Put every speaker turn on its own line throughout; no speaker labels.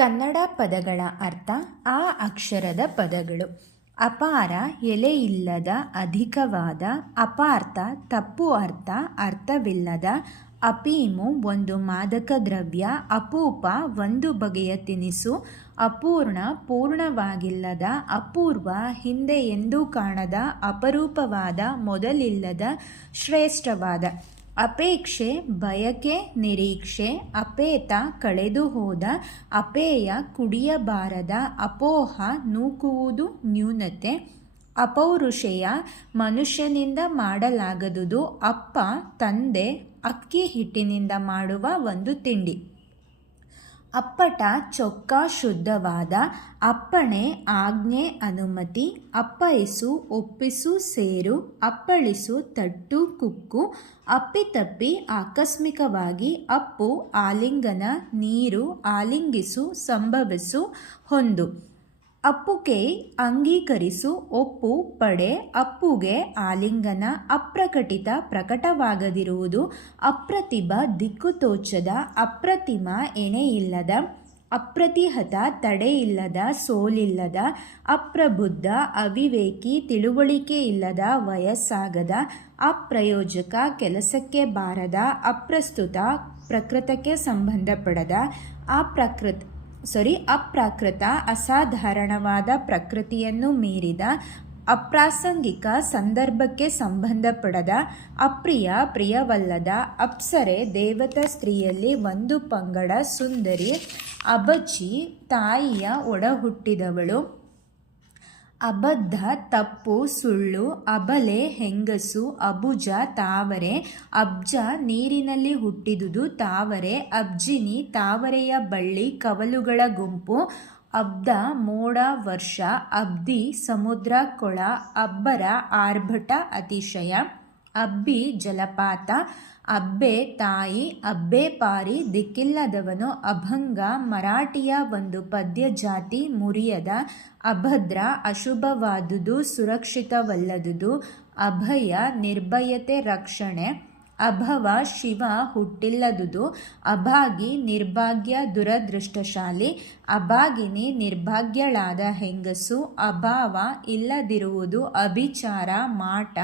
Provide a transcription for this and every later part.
ಕನ್ನಡ ಪದಗಳ ಅರ್ಥ ಆ ಅಕ್ಷರದ ಪದಗಳು. ಅಪಾರ, ಎಲೆಯಿಲ್ಲದ, ಅಧಿಕವಾದ, ಅಪಾರ್ಥ, ತಪ್ಪು ಅರ್ಥ, ಅರ್ಥವಿಲ್ಲದ, ಅಪೀಮು, ಒಂದು ಮಾದಕ ದ್ರವ್ಯ, ಅಪೂಪ, ಒಂದು ಬಗೆಯ ತಿನಿಸು, ಅಪೂರ್ಣ, ಪೂರ್ಣವಾಗಿಲ್ಲದ, ಅಪೂರ್ವ, ಹಿಂದೆ ಎಂದೂ ಕಾಣದ, ಅಪರೂಪವಾದ, ಮೊದಲಿಲ್ಲದ, ಶ್ರೇಷ್ಠವಾದ. ಅಪೇಕ್ಷೆ, ಬಯಕೆ, ನಿರೀಕ್ಷೆ, ಅಪೇತ ಕಳೆದು ಹೋದ ಅಪೇಯ, ಕುಡಿಯಬಾರದ, ಅಪೋಹ, ನೂಕುವುದು, ನ್ಯೂನತೆ, ಅಪೌರುಷೆಯ, ಮನುಷ್ಯನಿಂದ ಮಾಡಲಾಗದುದು, ಅಪ್ಪ, ತಂದೆ, ಅಕ್ಕಿ ಹಿಟ್ಟಿನಿಂದ ಮಾಡುವ ಒಂದು ತಿಂಡಿ. ಅಪ್ಪಟ ಚೊಕ್ಕ ಶುದ್ಧವಾದ ಅಪ್ಪಣೆ, ಆಜ್ಞೆ, ಅನುಮತಿ ಅಪ್ಪಯಿಸು ಒಪ್ಪಿಸು, ಸೇರು, ಅಪ್ಪಳಿಸು, ತಟ್ಟು, ಕುಕ್ಕು, ಅಪ್ಪಿತಪ್ಪಿ, ಆಕಸ್ಮಿಕವಾಗಿ ಅಪ್ಪು, ಆಲಿಂಗನ, ನೀರು, ಆಲಿಂಗಿಸು, ಸಂಭವಿಸು, ಹೊಂದು. ಅಪ್ಪುಗೆ ಅಂಗೀಕರಿಸು, ಒಪ್ಪು, ಪಡೆ, ಅಪ್ಪುಗೆ ಆಲಿಂಗನ ಅಪ್ರಕಟಿತ ಪ್ರಕಟವಾಗದಿರುವುದು ಅಪ್ರತಿಭ ದಿಕ್ಕುತೋಚದ ಅಪ್ರತಿಮ ಎಣೆಯಿಲ್ಲದ, ಅಪ್ರತಿಹತ ತಡೆಯಿಲ್ಲದ, ಸೋಲಿಲ್ಲದ, ಅಪ್ರಬುದ್ಧ, ಅವಿವೇಕಿ, ತಿಳುವಳಿಕೆಯಿಲ್ಲದ, ವಯಸ್ಸಾಗದ, ಅಪ್ರಯೋಜಕ, ಕೆಲಸಕ್ಕೆ ಬಾರದ, ಅಪ್ರಸ್ತುತ, ಪ್ರಕೃತಕ್ಕೆ ಸಂಬಂಧಪಡದ, ಅಪ್ರಕೃತ ಸಾರಿ, ಅಪ್ರಾಕೃತ, ಅಸಾಧಾರಣವಾದ ಪ್ರಕೃತಿಯನ್ನು ಮೀರಿದ, ಅಪ್ರಾಸಂಗಿಕ ಸಂದರ್ಭಕ್ಕೆ ಸಂಬಂಧಪಡದ, ಅಪ್ರಿಯ, ಪ್ರಿಯವಲ್ಲದ, ಅಪ್ಸರೆ ದೇವತಾ ಸ್ತ್ರೀಯಲ್ಲಿ ಒಂದು ಪಂಗಡ ಸುಂದರಿ, ಅಬಚಿ ತಾಯಿಯ ಒಡಹುಟ್ಟಿದವಳು. ಅಬದ್ಧ, ತಪ್ಪು, ಸುಳ್ಳು, ಅಬಲೆ, ಹೆಂಗಸು, ಅಬುಜ, ತಾವರೆ, ಅಬ್ಜ, ನೀರಿನಲ್ಲಿ ಹುಟ್ಟಿದುದು, ತಾವರೆ, ಅಬ್ಜಿನಿ, ತಾವರೆಯ ಬಳ್ಳಿ, ಕವಲುಗಳ ಗುಂಪು, ಅಬ್ದ, ಮೋಡ, ವರ್ಷ, ಅಬ್ದಿ, ಸಮುದ್ರ, ಕೊಳ, ಅಬ್ಬರ, ಆರ್ಭಟ, ಅತಿಶಯ. ಅಬ್ಬಿ ಜಲಪಾತ, ಅಬ್ಬೆ ತಾಯಿ, ಅಬ್ಬೆ ಪಾರಿ, ದಿಕ್ಕಿಲ್ಲದವನು ಅಭಂಗ, ಮರಾಠಿಯ ಒಂದು ಪದ್ಯ ಜಾತಿ, ಮುರಿಯದ, ಅಭದ್ರ, ಅಶುಭವಾದುದು, ಸುರಕ್ಷಿತವಲ್ಲದುದು, ಅಭಯ, ನಿರ್ಭಯತೆ, ರಕ್ಷಣೆ. ಅಭವ ಶಿವ ಹುಟ್ಟಿಲ್ಲದುದು, ಅಭಾಗಿ ನಿರ್ಭಾಗ್ಯ ದುರದೃಷ್ಟಶಾಲಿ, ಅಭಾಗಿನಿ ನಿರ್ಭಾಗ್ಯಳಾದ ಹೆಂಗಸು, ಅಭಾವ ಇಲ್ಲದಿರುವುದು ಅಭಿಚಾರ, ಮಾಟ,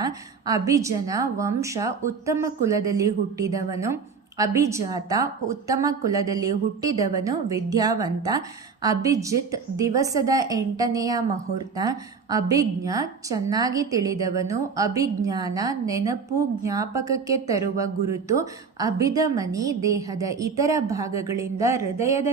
ಅಭಿಜನ, ವಂಶ, ಉತ್ತಮ ಕುಲದಲ್ಲಿ ಹುಟ್ಟಿದವನು. ಅಭಿಜಾತ ಉತ್ತಮ ಕುಲದಲ್ಲಿ ಹುಟ್ಟಿದವನು ವಿದ್ಯಾವಂತ. ಅಭಿಜಿತ್ ದಿವಸದ ಎಂಟನೆಯ ಮುಹೂರ್ತ. ಅಭಿಜ್ಞ ಚೆನ್ನಾಗಿ ತಿಳಿದವನು. ಅಭಿಜ್ಞಾನ ನೆನಪು ಜ್ಞಾಪಕಕ್ಕೆ ತರುವ ಗುರುತು. ಅಭಿದಮನಿ ದೇಹದ ಇತರ ಭಾಗಗಳಿಂದ ಹೃದಯದ